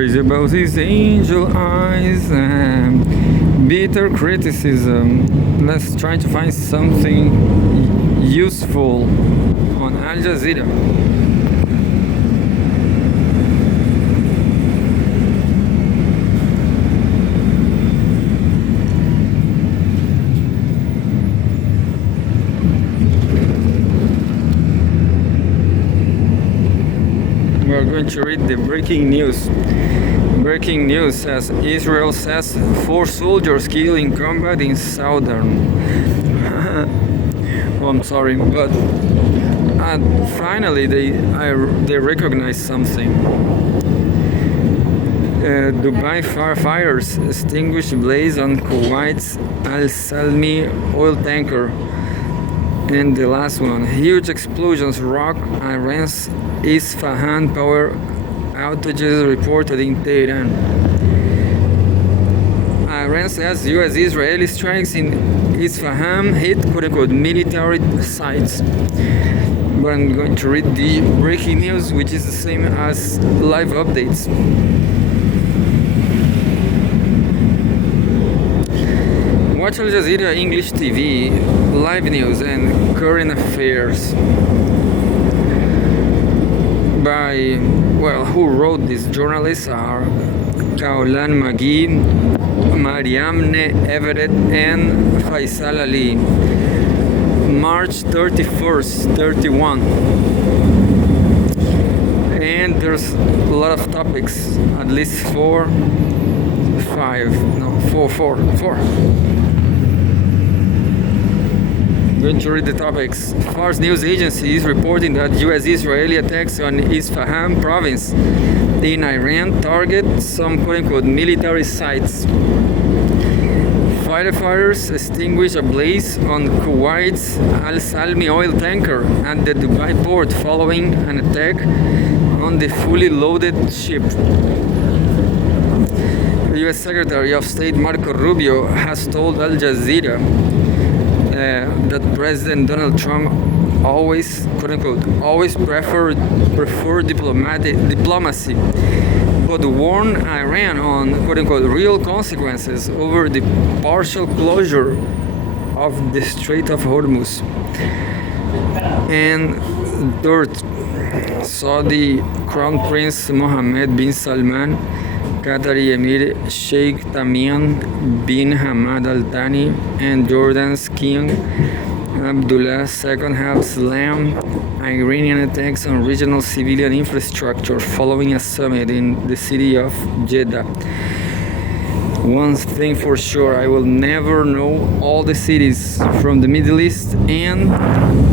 crazy about his angel eyes and bitter criticism. Let's try to find something useful on Al Jazeera. We're going to read the breaking news. Breaking news says Israel says 4 soldiers killed in combat in southern. Oh, I'm sorry, but finally they recognize something. Dubai firefighters extinguished blaze on Kuwait's Al Salmi oil tanker. And the last one, huge explosions rock Iran's Isfahan power outages reported in Tehran. Iran says US-Israeli strikes in Isfahan hit quote-unquote military sites. But I'm going to read the breaking news, which is the same as live updates. Watch Al Jazeera English TV, live news and current affairs. By, well, who wrote these journalists are Kaulan Maghi, Mariamne Everett, and Faisal Ali. March 31st, 31. And there's a lot of topics, at least 4. Going to read the topics. Fars news agency is reporting that US-Israeli attacks on Isfahan province in Iran target some quote-unquote military sites. Firefighters extinguish a blaze on Kuwait's Al Salmi oil tanker at the Dubai port following an attack on the fully loaded ship. The US Secretary of State Marco Rubio has told Al Jazeera that President Donald Trump always, quote-unquote, always prefer diplomacy, but warned Iran on, quote-unquote, real consequences over the partial closure of the Strait of Hormuz. And third, Saudi Crown Prince Mohammed bin Salman, Qatari Emir Sheikh Tamim bin Hamad Al Thani, and Jordan's King Abdullah II have slammed Iranian attacks on regional civilian infrastructure following a summit in the city of Jeddah. One thing for sure, I will never know all the cities from the Middle East and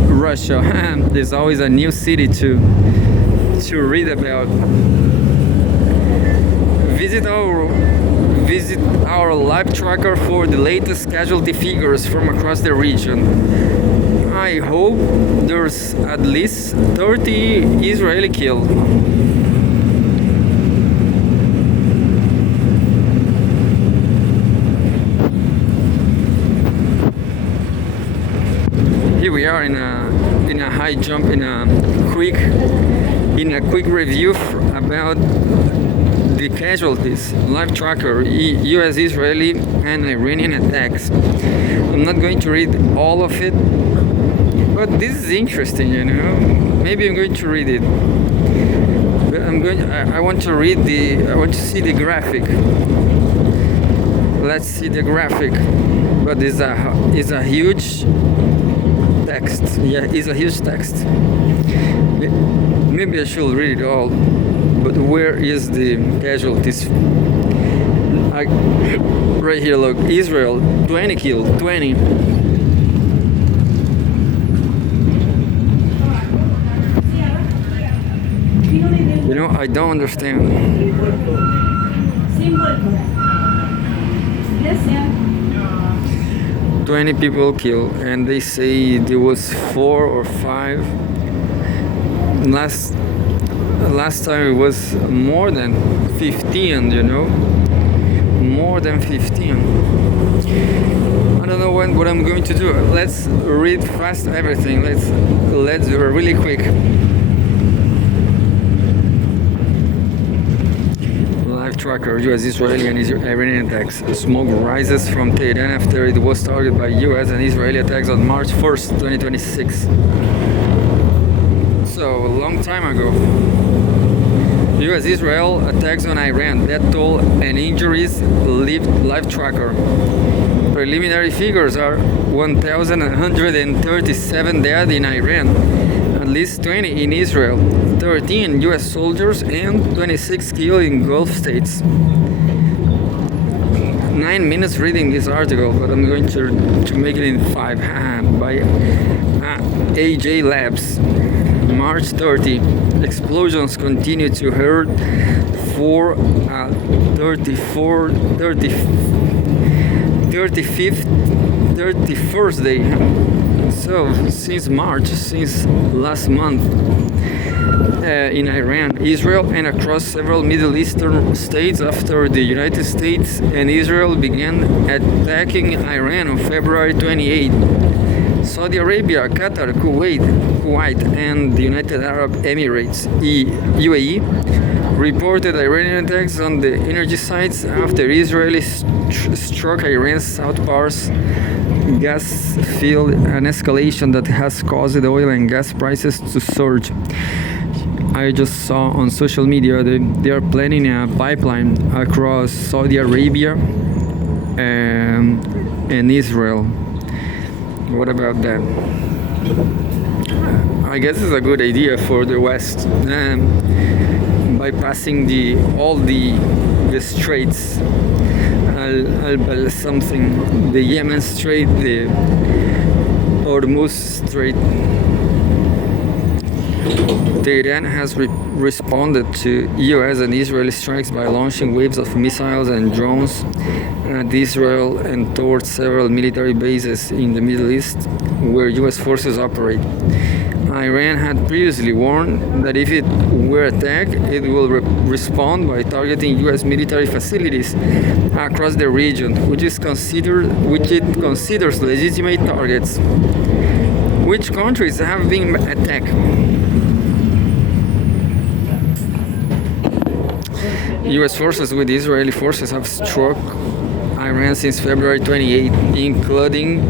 Russia. There's always a new city to read about. Visit our live tracker for the latest casualty figures from across the region. I hope there's at least 30 Israeli killed. Here we are in a high jump, in a quick review about the casualties, live tracker, US, Israeli, and Iranian attacks. I'm not going to read all of it, but this is interesting, you know. Maybe I'm going to read it. But I want to see the graphic. Let's see the graphic. But it's a huge text. Yeah, it's a huge text. Maybe I should read it all. But where is the casualties? Right here, look. Israel, 20 killed, 20. You know, I don't understand. 20 people killed, and they say there was 4 or 5. Last time it was more than 15, you know, more than 15. I don't know what I'm going to do. Let's read fast everything. Let's do it really quick. tracker, U.S., Israeli, and Iranian attacks. Smoke rises from Tehran after it was targeted by U.S. and Israeli attacks on March 1st, 2026. So, a long time ago. U.S.-Israel attacks on Iran, death toll and injuries, live tracker. Preliminary figures are 1,137 dead in Iran, at least 20 in Israel, 13 U.S. soldiers, and 26 killed in Gulf states. 9 minutes reading this article, but I'm going to make it in 5 by AJ Labs. March 30. Explosions continue to hurt for 31st day. So since March, since last month, in Iran, Israel, and across several Middle Eastern states after the United States and Israel began attacking Iran on February 28. Saudi Arabia, Qatar, Kuwait, and the United Arab Emirates (UAE) reported Iranian attacks on the energy sites after Israel struck Iran's South Pars gas field, an escalation that has caused oil and gas prices to surge. I just saw on social media that they are planning a pipeline across Saudi Arabia and Israel. What about that? I guess it's a good idea for the West, bypassing all the straits, something, the Yemen Strait, the Hormuz Strait. Tehran has responded to U.S. and Israeli strikes by launching waves of missiles and drones at Israel and towards several military bases in the Middle East where U.S. forces operate. Iran had previously warned that if it were attacked, it will respond by targeting U.S. military facilities across the region, which it considers legitimate targets. Which countries have been attacked? U.S. forces with Israeli forces have struck Iran since February 28, including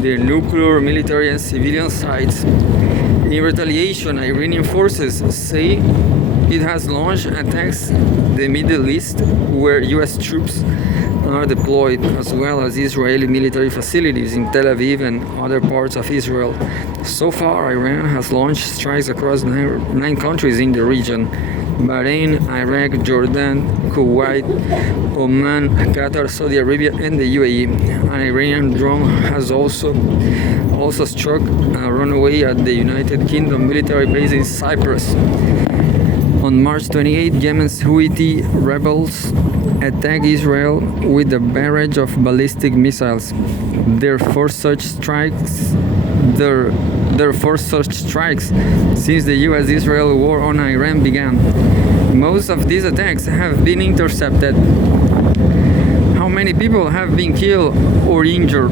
the nuclear, military, and civilian sites. In retaliation, Iranian forces say it has launched attacks in the Middle East where U.S. troops are deployed, as well as Israeli military facilities in Tel Aviv and other parts of Israel. So far, Iran has launched strikes across 9 countries in the region: Bahrain, Iraq, Jordan, Kuwait, Oman, Qatar, Saudi Arabia, and the UAE. An Iranian drone has also struck a runway at the United Kingdom military base in Cyprus. On March 28, Yemen's Houthi rebels attacked Israel with a barrage of ballistic missiles. Their first such strikes since the U.S.-Israel war on Iran began. Most of these attacks have been intercepted. How many people have been killed or injured?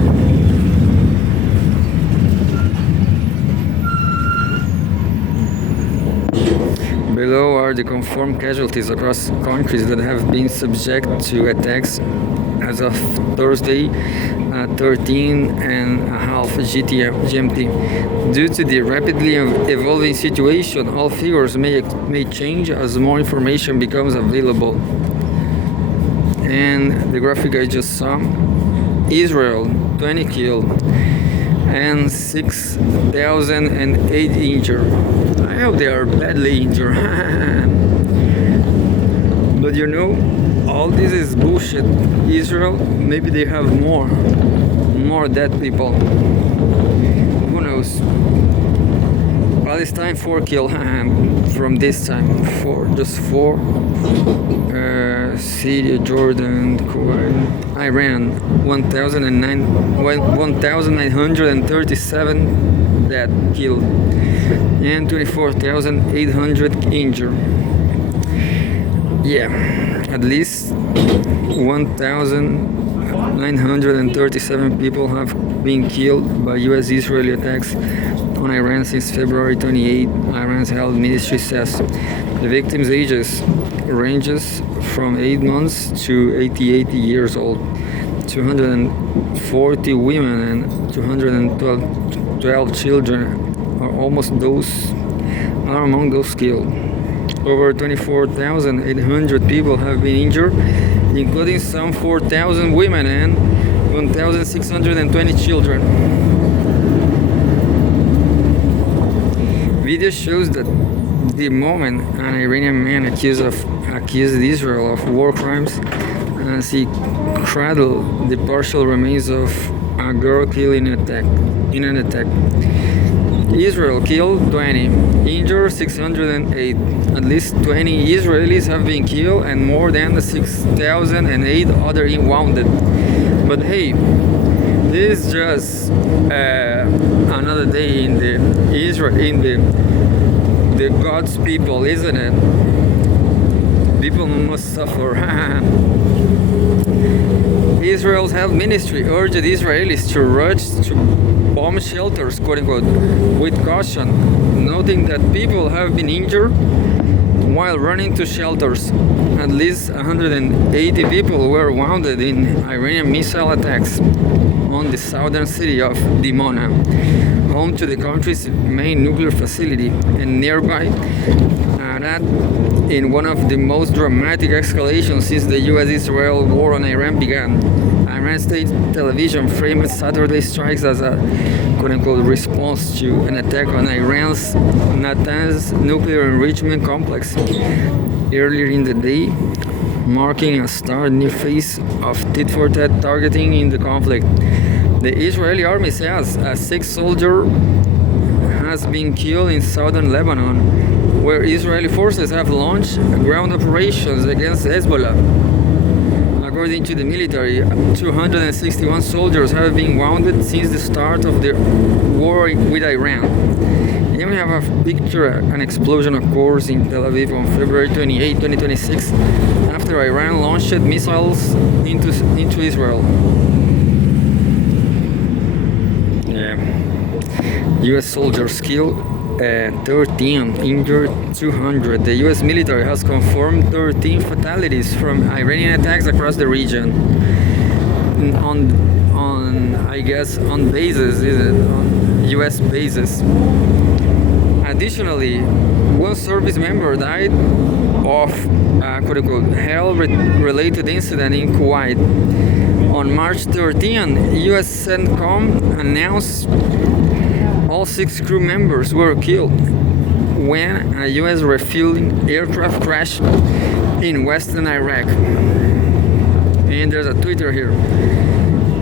Below are the confirmed casualties across countries that have been subject to attacks as of Thursday, 13:30 GMT. Due to the rapidly evolving situation, all figures may change as more information becomes available. And the graphic I just saw: Israel, 20 killed and 6,008 injured. I hope they are badly injured. But you know, all this is bullshit. Israel, maybe they have more dead people. Who knows? Palestine, 4 killed from this time. Just 4. Syria, Jordan, Kuwait, Iran, 1,937 dead, killed, and 24,800 injured. Yeah, at least 1,937 people have been killed by U.S.-Israeli attacks on Iran since February 28, Iran's health ministry says. The victims' ages ranges from 8 months to 88 years old. 240 women and 212 children are among those killed. Over 24,800 people have been injured, including some 4,000 women and 1,620 children. Video shows that the moment an Iranian man accused Israel of war crimes as he cradled the partial remains of a girl killed in an attack. Israel killed 20, injured 608. At least 20 Israelis have been killed and more than 6,008 others wounded. But hey, this is just another day in the God's people, isn't it? People must suffer. Israel's health ministry urged Israelis to rush to bomb shelters, quote unquote, with caution, noting that people have been injured while running to shelters. At least 180 people were wounded in Iranian missile attacks on the southern city of Dimona, home to the country's main nuclear facility, and nearby Arad, in one of the most dramatic escalations since the US-Israel war on Iran began. Iran state television framed Saturday's strikes as a quote-unquote response to an attack on Iran's Natanz nuclear enrichment complex earlier in the day, marking a start new phase of tit-for-tat targeting in the conflict. The Israeli army says a Sikh soldier has been killed in southern Lebanon, where Israeli forces have launched ground operations against Hezbollah. According to the military, 261 soldiers have been wounded since the start of the war with Iran. And then we have a picture, an explosion occurs in Tel Aviv on February 28, 2026, after Iran launched missiles into Israel. US soldiers killed 13, injured 200. The US military has confirmed 13 fatalities from Iranian attacks across the region. On bases, on US bases. Additionally, one service member died of quote-unquote hell-related incident in Kuwait. On March 13, US CENTCOM announced all 6 crew members were killed when a US refueling aircraft crashed in western Iraq. And there's a Twitter here.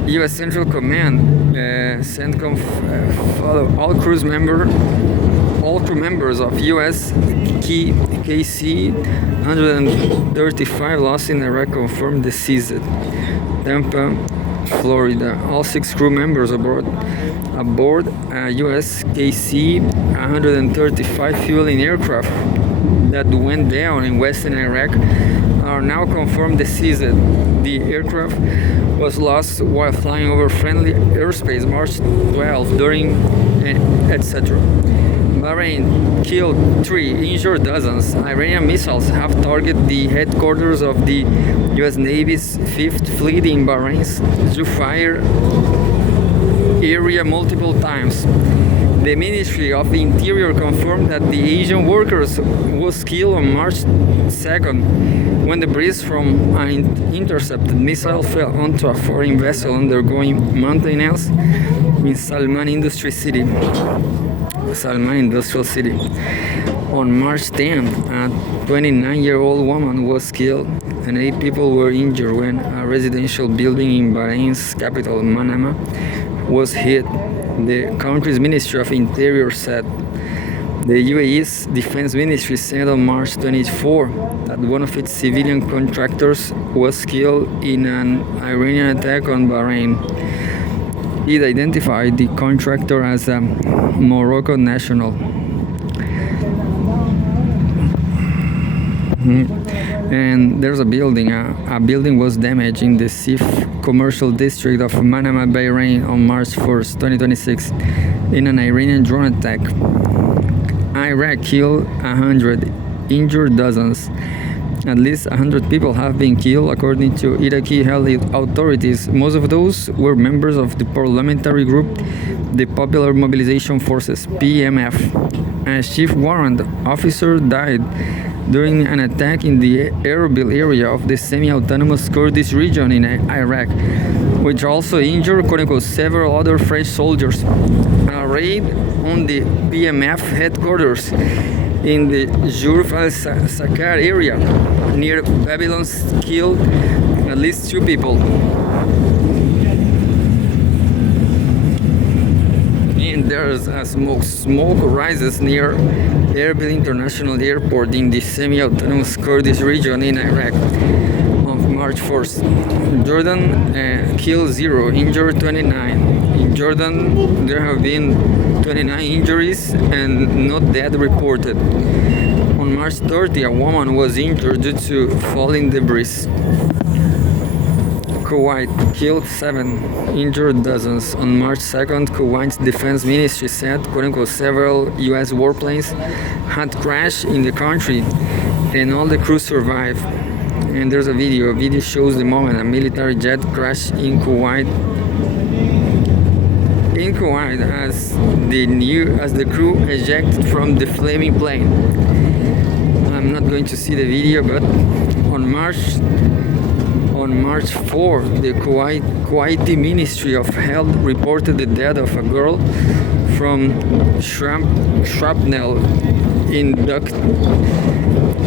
US Central Command, CENTCOM, follow all crew members of US KC-135 lost in Iraq confirmed deceased. Tampa, Florida. All 6 crew members aboard a US KC-135 fueling aircraft that went down in western Iraq are now confirmed deceased. The aircraft was lost while flying over friendly airspace March 12 during etc. Bahrain killed 3, injured dozens. Iranian missiles have targeted the headquarters of the US Navy's 5th Fleet in Bahrain's Zufire area multiple times. The Ministry of the Interior confirmed that the Asian worker was killed on March 2nd when the breeze from an intercepted missile fell onto a foreign vessel undergoing maintenance in Salman Industrial City. On March 10, a 29-year-old woman was killed and 8 people were injured when a residential building in Bahrain's capital, Manama, was hit. The country's Ministry of Interior said. The UAE's Defense Ministry said on March 24 that one of its civilian contractors was killed in an Iranian attack on Bahrain. It identified the contractor as a Moroccan national. And there's a building. A building was damaged in the Sif commercial district of Manama, Bahrain on March 1st, 2026 in an Iranian drone attack. Iraq killed 100, injured dozens. At least 100 people have been killed, according to Iraqi health authorities. Most of those were members of the paramilitary group, the Popular Mobilization Forces (PMF). A chief warrant officer died during an attack in the Erbil area of the semi-autonomous Kurdish region in Iraq, which also injured several other French soldiers. A raid on the PMF headquarters in the Jurf al-Sakar area near Babylon killed at least 2 people. And there's a smoke rises near Erbil International Airport in the semi-autonomous Kurdish region in Iraq on March 1st. Jordan killed 0, injured 29. In Jordan, there have been 29 injuries and no death reported. On March 30, a woman was injured due to falling debris. Kuwait killed 7, injured dozens. On March 2nd, Kuwait's defense ministry said, several U.S. warplanes had crashed in the country and all the crew survived. And there's a video. A video shows the moment a military jet crashed in Kuwait. As the crew ejected from the flaming plane. I'm not going to see the video, but on March 4th, the Kuwaiti Ministry of Health reported the death of a girl from shrapnel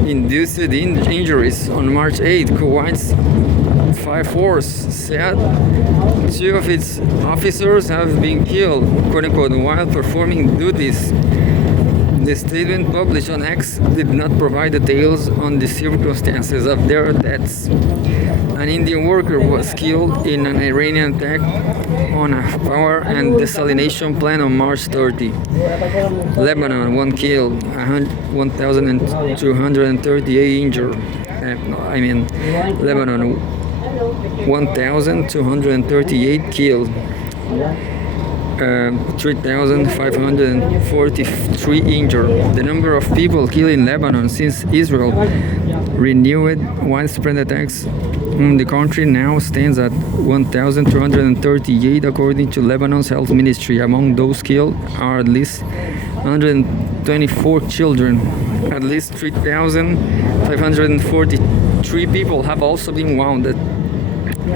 induced injuries. On March 8th, Kuwait's Fire Force said 2 of its officers have been killed, while performing duties. The statement published on X did not provide details on the circumstances of their deaths. An Indian worker was killed in an Iranian attack on a power and desalination plant on March 30. Lebanon, 1 killed, 1,238 injured. Lebanon, 1,238 killed. 3,543 injured. The number of people killed in Lebanon since Israel renewed widespread attacks on the country now stands at 1,238, according to Lebanon's health ministry. Among those killed are at least 124 children. At least 3,543 people have also been wounded.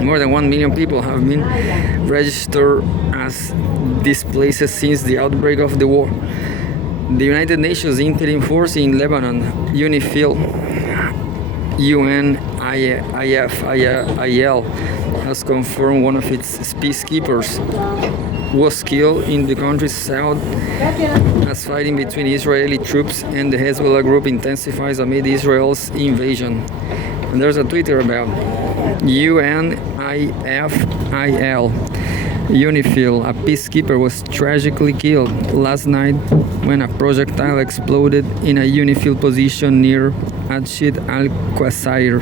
More than 1 million people have been registered as displaced since the outbreak of the war. The United Nations Interim Force in Lebanon, UNIFIL, UNIFIL, has confirmed one of its peacekeepers was killed in the country's south as fighting between Israeli troops and the Hezbollah group intensifies amid Israel's invasion. And there's a Twitter about UNIFIL. UNIFIL, a peacekeeper, was tragically killed last night when a projectile exploded in a UNIFIL position near Adshid al-Qusair.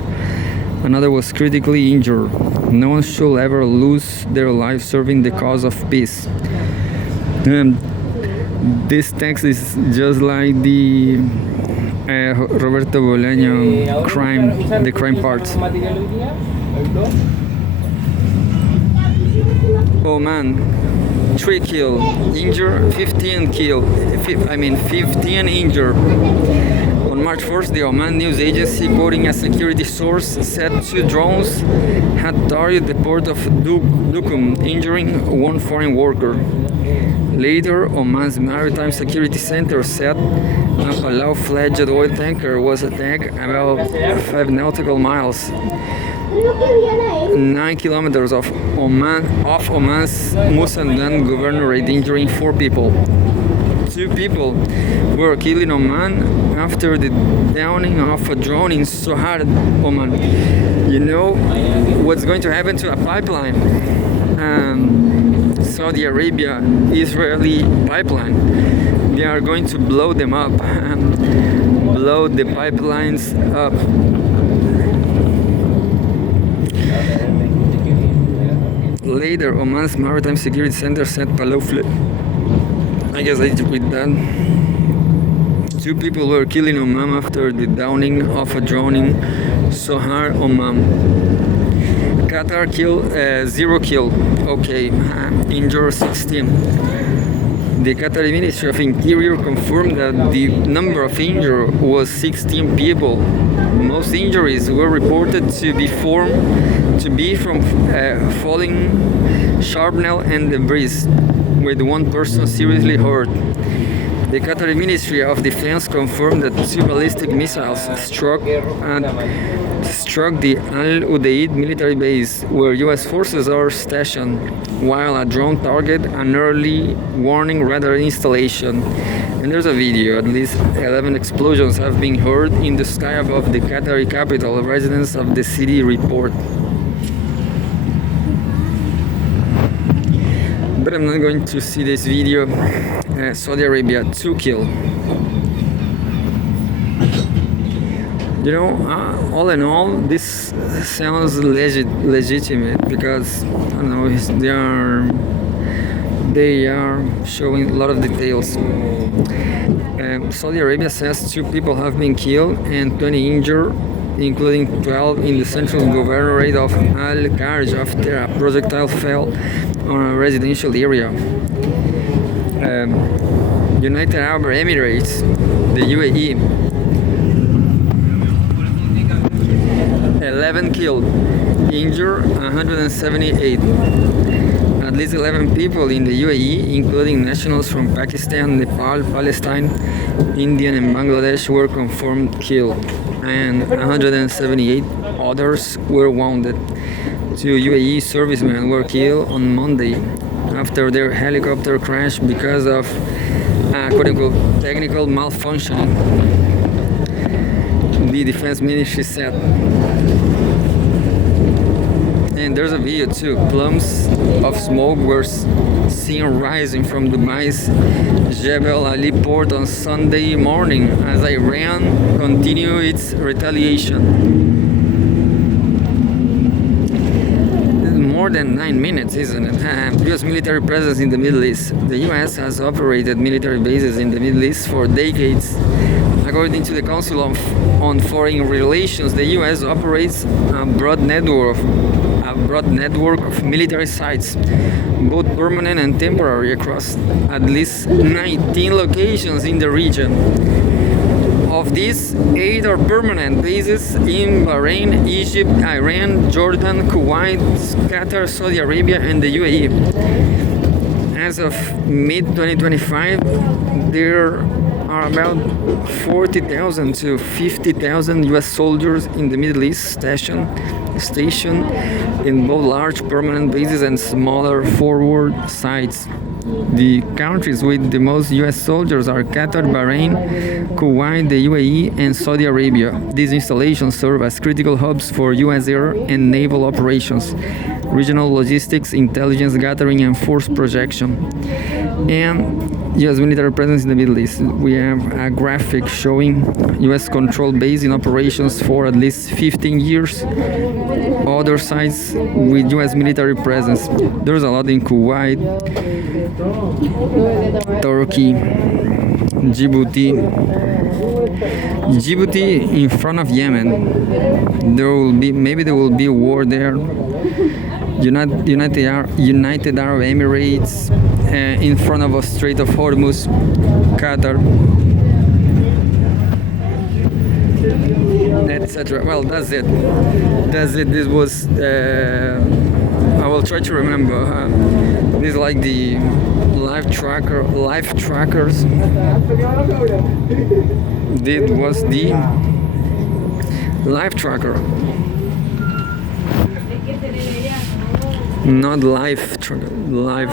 Another was critically injured. No one should ever lose their life serving the cause of peace. This text is just like the Roberto Bolaño the crime part. Oman, 3 killed, injured, 15 killed, 15 injured. On March 1st, the Oman news agency, quoting a security source, said 2 drones had targeted the port of Duqm, injuring 1 foreign worker. Later, Oman's Maritime Security Center said a Palau-flagged oil tanker was attacked about 5 nautical miles, 9 kilometers off Oman's Musandam governorate, injuring 4 people. 2 people were killed in Oman after the downing of a drone in Sohar, Oman. You know what's going to happen to a pipeline? Saudi Arabia, Israeli pipeline. They are going to blow them up, blow the pipelines up. Later, Oman's Maritime Security Center said Palau fled. I guess I read that. 2 people were killed in Oman after the downing of a drone in Sohar Oman. Qatar killed 0 kill. Okay, injured 16. The Qatari Ministry of Interior confirmed that the number of injured was 16 people. Most injuries were reported to be from falling shrapnel and debris, with one person seriously hurt. The Qatari Ministry of Defense confirmed that 2 ballistic missiles struck the Al Udeid military base, where U.S. forces are stationed, while a drone targeted an early warning radar installation. And there's a video. At least 11 explosions have been heard in the sky above the Qatari capital, residents of the city report. But I'm not going to see this video. Saudi Arabia, 2 kill. You know, all in all, this sounds legitimate because I don't know, they are showing a lot of details. Saudi Arabia says 2 people have been killed and 20 injured, including 12 in the central governorate of Al Kharj after a projectile fell on a residential area. United Arab Emirates, the UAE, 11 killed, injured 178. At least 11 people in the UAE, including nationals from Pakistan, Nepal, Palestine, India, and Bangladesh, were confirmed killed, and 178 others were wounded. 2 UAE servicemen were killed on Monday after their helicopter crashed because of quote-unquote technical malfunctioning, the defense ministry said. And there's a video too. Plumes of smoke were seen rising from Dubai's Jebel Ali port on Sunday morning as Iran continued its retaliation. More than 9 minutes, isn't it? U.S. military presence in the Middle East. The U.S. has operated military bases in the Middle East for decades. According to the Council on Foreign Relations, the U.S. operates a broad network of military sites, both permanent and temporary, across at least 19 locations in the region. Of these, 8 are permanent bases in Bahrain, Egypt, Iran, Jordan, Kuwait, Qatar, Saudi Arabia, and the UAE. As of mid-2025, there are about 40,000 to 50,000 U.S. soldiers in the Middle East stationed in both large permanent bases and smaller forward sites. The countries with the most U.S. soldiers are Qatar, Bahrain, Kuwait, the UAE, and Saudi Arabia. These installations serve as critical hubs for U.S. air and naval operations, regional logistics, intelligence gathering, and force projection. And U.S. military presence in the Middle East. We have a graphic showing U.S. controlled base in operations for at least 15 years. Other sites with U.S. military presence. There's a lot in Kuwait, Turkey, Djibouti in front of Yemen. Maybe there will be a war there. United Arab Emirates in front of a Strait of Hormuz, Qatar, etc. Well, that's it. This was. I will try to remember. This is like the live trackers. This was the live tracker. Not live tracker. Live.